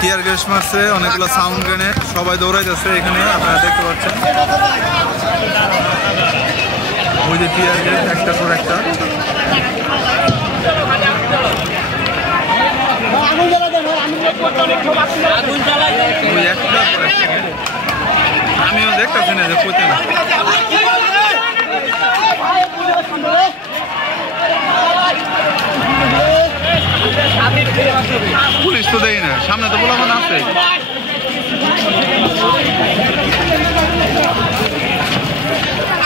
Tear gas মারছে অনেকগুলো sound grenade, সবাই দৌড়াইতেছে এখানে আপনারা দেখতে পাচ্ছেন। ওই যে টিয়ার গ্যাস একটার পর একটা। আমিও দেখতেছি না যে কোথায় পুলিশ তো দেয় না, সামনে তো বলা মনে আছে।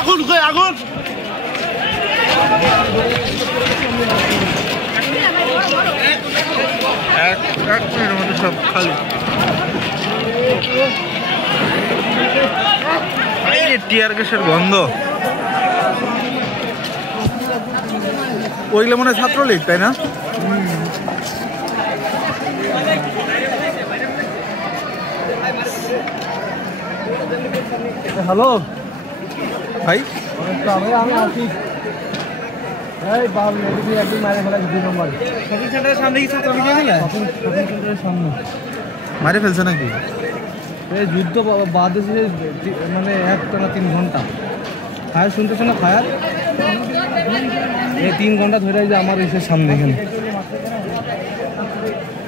আগুন আগুন এক মিনিটের মধ্যে সব খালি। এই যে টিয়ার গ্যাসের গন্ধ, ওইগুলো মনে হয় ছাত্রলীগ, তাই না? হ্যালো ভাই, আমি আসি। এই বাবু একদিন মারে ফেলা 2 নম্বর শপিং সেন্টারের সামনে কি ছাত্র মিছিল হলো? শপিং সেন্টারের সামনে মারে ফেলছে নাকি? এই যুদ্ধ বাদেছে মানে 1 টানা 3 ঘন্টা ফায়ার শুনতেছে না? ফায়ার এই 3 ঘন্টা ধরে যে আমার এসে সামনে এখানে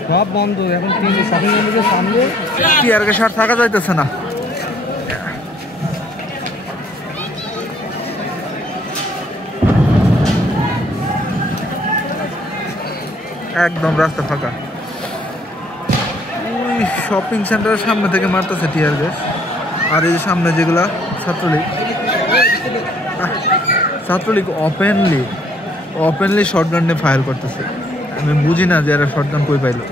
সব বন্ধ এখন। 3 শপিং সেন্টারের সামনে টিয়ার গ্যাস আর থাকা যাইতেছে না। একদম রাস্তা ফাঁকা। ওই শপিং সেন্টারের সামনে থেকে মারতেছে টিয়ার গ্যাস। আর এই যে সামনে যেগুলা ছাত্রলীগ ওপেনলি শর্টগান নিয়ে ফায়ার করতেছে। আমি বুঝি না যে এরা শর্টগান কই পাইলো।